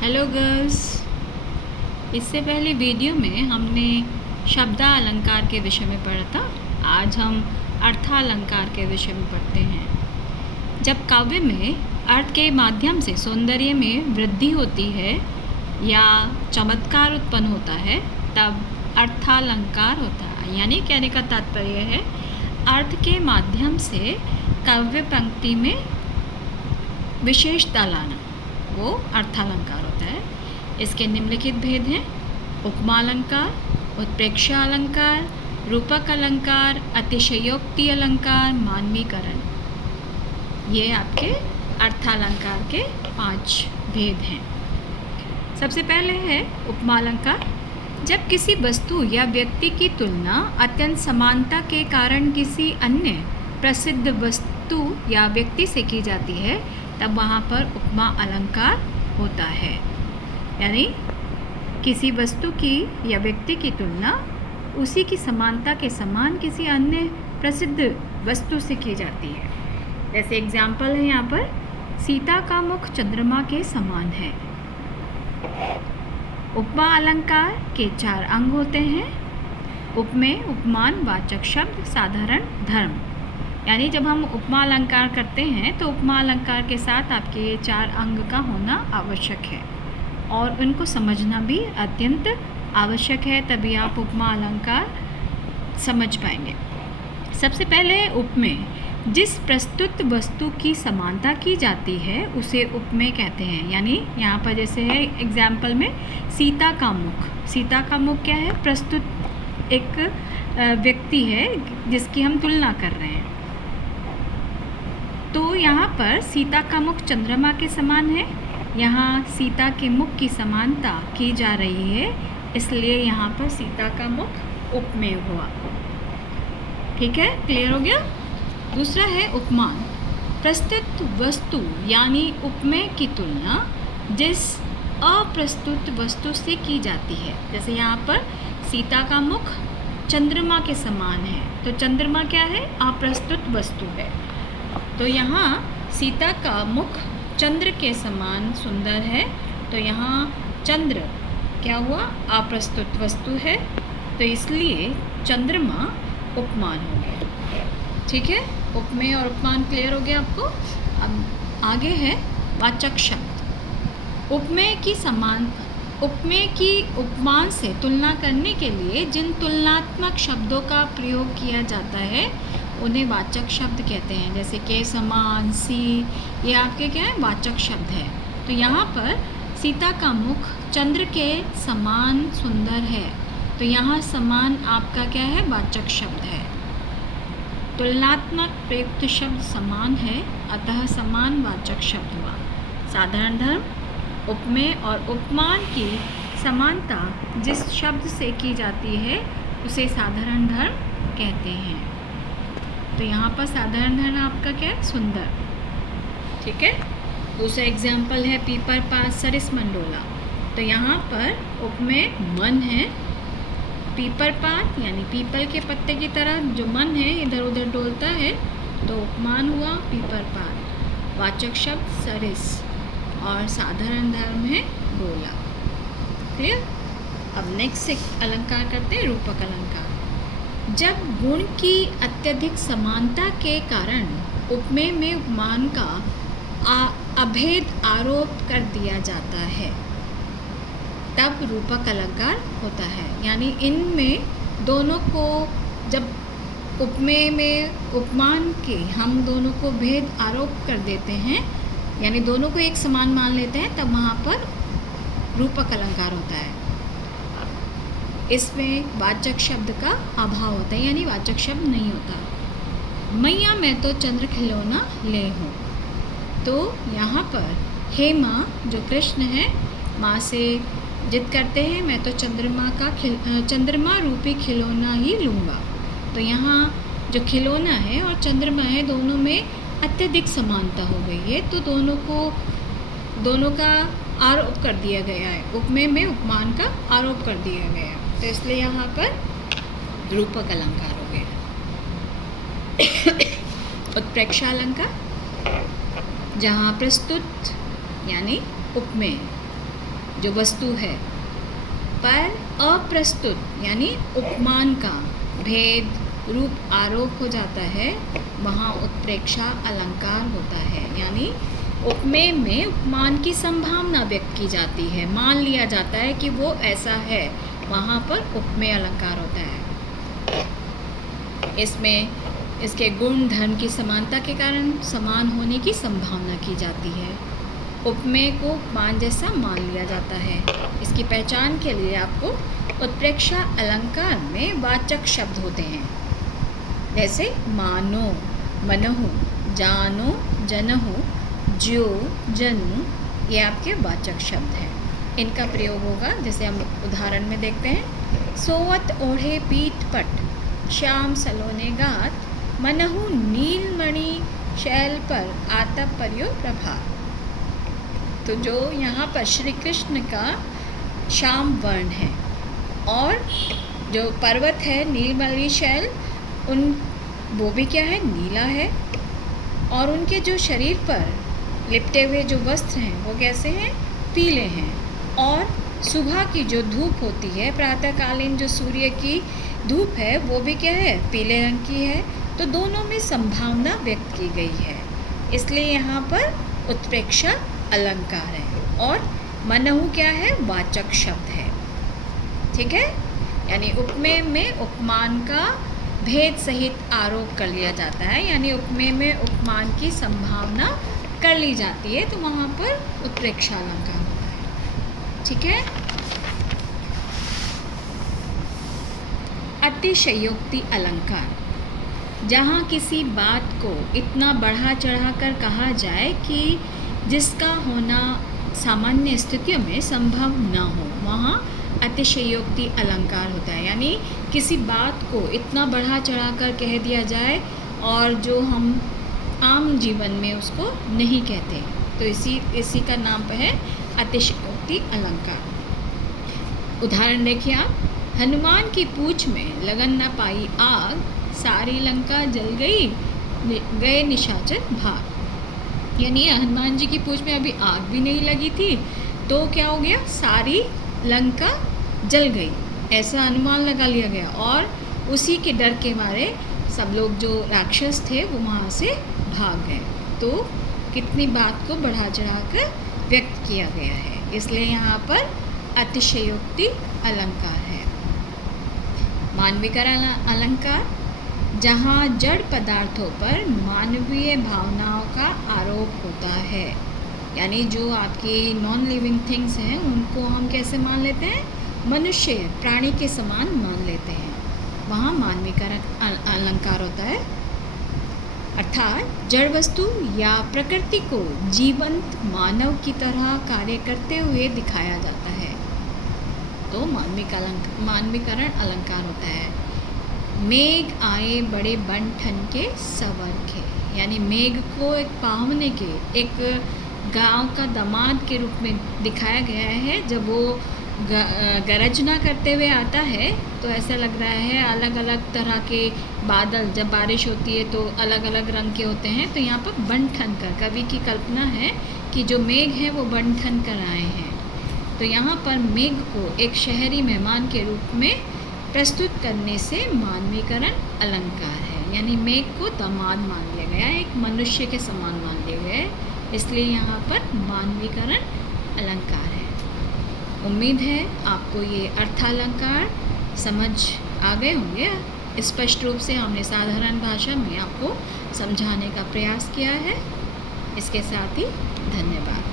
Hello girls. इससे पहले video में हमने शब्दालंकार के विषय में पढ़ा था। आज हम अर्थालंकार के विषय में पढ़ते हैं। जब काव्य में अर्थ के माध्यम से सौंदर्य में वृद्धि होती है या चमत्कार उत्पन्न होता है तब अर्थालंकार होता है। यानी कहने का तात्पर्य है अर्थ के माध्यम से काव्य पंक्ति में विशेषता लाना, वो अर्थालंकार होता है। इसके निम्नलिखित भेद हैं: उपमा अलंकार, उत्प्रेक्षा अलंकार, रूपक अलंकार, अतिशयोक्ति अलंकार, मानवीकरण। ये आपके अर्थालंकार के 5 भेद हैं। सबसे पहले है उपमा अलंकार। जब किसी वस्तु या व्यक्ति की तुलना अत्यंत समानता के कारण किसी अन्य प्रसिद्ध वस्तु या व्यक्ति से की जाती है तब वहाँ पर उपमा अलंकार होता है। यानी किसी वस्तु की या व्यक्ति की तुलना उसी की समानता के समान किसी अन्य प्रसिद्ध वस्तु से की जाती है। जैसे एग्जाम्पल है यहाँ पर, सीता का मुख चंद्रमा के समान है। उपमा अलंकार के 4 अंग होते हैं: उपमेय, उपमान, वाचक शब्द, साधारण धर्म। यानी जब हम उपमा अलंकार करते हैं तो उपमा अलंकार के साथ आपके ये 4 अंग का होना आवश्यक है और उनको समझना भी अत्यंत आवश्यक है, तभी आप उपमा अलंकार समझ पाएंगे। सबसे पहले उपमेय। जिस प्रस्तुत वस्तु की समानता की जाती है उसे उपमेय कहते हैं। यानी यहाँ पर जैसे है एग्जाम्पल में सीता का मुख। सीता का मुख क्या है? प्रस्तुत एक व्यक्ति है जिसकी हम तुलना कर रहे हैं। तो यहाँ पर सीता का मुख चंद्रमा के समान है। यहाँ सीता के मुख की समानता की जा रही है, इसलिए यहाँ पर सीता का मुख उपमेय हुआ। ठीक है, क्लियर हो गया। दूसरा है उपमान। प्रस्तुत वस्तु यानी उपमेय की तुलना जिस अप्रस्तुत वस्तु से की जाती है। जैसे यहाँ पर सीता का मुख चंद्रमा के समान है, तो चंद्रमा क्या है? अप्रस्तुत वस्तु है। तो यहाँ सीता का मुख चंद्र के समान सुंदर है, तो यहाँ चंद्र क्या हुआ? अप्रस्तुत वस्तु है, तो इसलिए चंद्रमा उपमान हो गया। ठीक है, उपमेय और उपमान क्लियर हो गया आपको। अब आगे है वाचक शब्द। उपमेय की उपमान से तुलना करने के लिए जिन तुलनात्मक शब्दों का प्रयोग किया जाता है उन्हें वाचक शब्द कहते हैं। जैसे के समान, सी, ये आपके क्या है? वाचक शब्द है। तो यहाँ पर सीता का मुख चंद्र के समान सुंदर है, तो यहाँ समान आपका क्या है? वाचक शब्द है। तुलनात्मक प्रयुक्त शब्द समान है, अतः समान वाचक शब्द हुआ। साधारण धर्म। उपमेय और उपमान की समानता जिस शब्द से की जाती है उसे साधारण धर्म कहते हैं। तो यहाँ पर साधारण धर्म आपका क्या है? सुंदर। ठीक है। दूसरा एग्जाम्पल है पीपर पास सरिस मंडोला। तो यहाँ पर उपमेय मन है। पीपर पात यानी पीपल के पत्ते की तरह जो मन है इधर उधर डोलता है, तो उपमान हुआ पीपर पात। वाचक शब्द सरिस और साधारण धर्म है डोला। क्लियर। अब नेक्स्ट अलंकार करते हैं रूपक अलंकार। जब गुण की अत्यधिक समानता के कारण उपमेय में उपमान का अभेद आरोप कर दिया जाता है तब रूपक अलंकार होता है। यानी इनमें दोनों को जब उपमेय में उपमान के हम दोनों को भेद आरोप कर देते हैं, यानी दोनों को एक समान मान लेते हैं, तब वहाँ पर रूपक अलंकार होता है। इसमें वाचक शब्द का अभाव होता है, यानी वाचक शब्द नहीं होता। मैया मैं तो चंद्र खिलौना ले हूँ। तो यहाँ पर हे माँ, जो कृष्ण है, माँ से जिद करते हैं मैं तो चंद्रमा रूपी खिलौना ही लूँगा। तो यहाँ जो खिलौना है और चंद्रमा है दोनों में अत्यधिक समानता हो गई है, तो दोनों का आरोप कर दिया गया है। उपमेय में उपमान का आरोप कर दिया गया है, तो इसलिए यहाँ पर रूपक अलंकार हो गया। उत्प्रेक्षा अलंकार, जहाँ प्रस्तुत यानी उपमेय जो वस्तु है, पर अप्रस्तुत यानी उपमान का भेद रूप आरोप हो जाता है, वहाँ उत्प्रेक्षा अलंकार होता है। यानी उपमेय में उपमान की संभावना व्यक्त की जाती है, मान लिया जाता है कि वो ऐसा है, वहाँ पर उपमेय अलंकार होता है। इसमें इसके गुण धर्म की समानता के कारण समान होने की संभावना की जाती है। उपमेय को उपमान जैसा मान लिया जाता है। इसकी पहचान के लिए आपको उत्प्रेक्षा अलंकार में वाचक शब्द होते हैं, जैसे मानो, मनहु, जानो, जनहु, ज्यो, जनु, ये आपके वाचक शब्द हैं। इनका प्रयोग होगा, जैसे हम उदाहरण में देखते हैं, सोवत ओढ़े पीठ पट, श्याम सलोने गात, मनहु नीलमणि शैल पर आतप पर्यो प्रभात। तो जो यहाँ पर श्री कृष्ण का श्याम वर्ण है और जो पर्वत है नीलमणि शैल, वो भी क्या है, नीला है। और उनके जो शरीर पर लिपटे हुए जो वस्त्र हैं वो कैसे हैं, पीले हैं। और सुबह की जो धूप होती है, प्रातःकालीन जो सूर्य की धूप है, वो भी क्या है, पीले रंग की है। तो दोनों में संभावना व्यक्त की गई है, इसलिए यहाँ पर उत्प्रेक्षा अलंकार है। और मनहु क्या है, वाचक शब्द है। ठीक है, यानी उपमेय में उपमान का भेद सहित आरोप कर लिया जाता है, यानी उपमेय में उपमान की संभावना कर ली जाती है, तो वहाँ पर उत्प्रेक्षा अलंकार होता है। ठीक है। अतिशयोक्ति अलंकार, जहाँ किसी बात को इतना बढ़ा चढ़ा कर कहा जाए कि जिसका होना सामान्य स्थितियों में संभव न हो, वहाँ अतिशयोक्ति अलंकार होता है। यानी किसी बात को इतना बढ़ा चढ़ा कर कह दिया जाए और जो हम आम जीवन में उसको नहीं कहते, तो इसी का नाम है अतिशयोक्ति अलंकार। उदाहरण देखिए आप, हनुमान की पूंछ में लगन न पाई आग, सारी लंका जल गई, गए निशाचर भाग। यानी हनुमान जी की पूंछ में अभी आग भी नहीं लगी थी, तो क्या हो गया, सारी लंका जल गई, ऐसा अनुमान लगा लिया गया। और उसी के डर के मारे सब लोग जो राक्षस थे वो वहाँ से भाग गए। तो कितनी बात को बढ़ा चढ़ा कर व्यक्त किया गया है, इसलिए यहाँ पर अतिशयोक्ति अलंकार है। मानवीकरण अलंकार, जहाँ जड़ पदार्थों पर मानवीय भावनाओं का आरोप होता है, यानी जो आपकी नॉन लिविंग थिंग्स हैं उनको हम कैसे मान लेते हैं, मनुष्य प्राणी के समान मान लेते हैं, वहाँ मानवीकरण अलंकार होता है। अर्थात जड़ वस्तु या प्रकृति को जीवंत मानव की तरह कार्य करते हुए दिखाया जाता है, तो मानवीकरण अलंकार होता है। मेघ आए बड़े बन ठन के सवर के, यानी मेघ को एक पावने के, एक गांव का दामाद के रूप में दिखाया गया है। जब वो गरजना करते हुए आता है तो ऐसा लग रहा है, अलग अलग तरह के बादल, जब बारिश होती है तो अलग अलग रंग के होते हैं, तो यहाँ पर बन ठन कर, कवि की कल्पना है कि जो मेघ है वो बन ठन कर आए हैं। तो यहाँ पर मेघ को एक शहरी मेहमान के रूप में प्रस्तुत करने से मानवीकरण अलंकार है, यानी मेघ को दामाद मान लिया गया, एक मनुष्य के समान मान लिया गया है, इसलिए यहाँ पर मानवीकरण अलंकार है। उम्मीद है आपको ये अर्थालंकार समझ आ गए होंगे। स्पष्ट रूप से हमने साधारण भाषा में आपको समझाने का प्रयास किया है। इसके साथ ही धन्यवाद।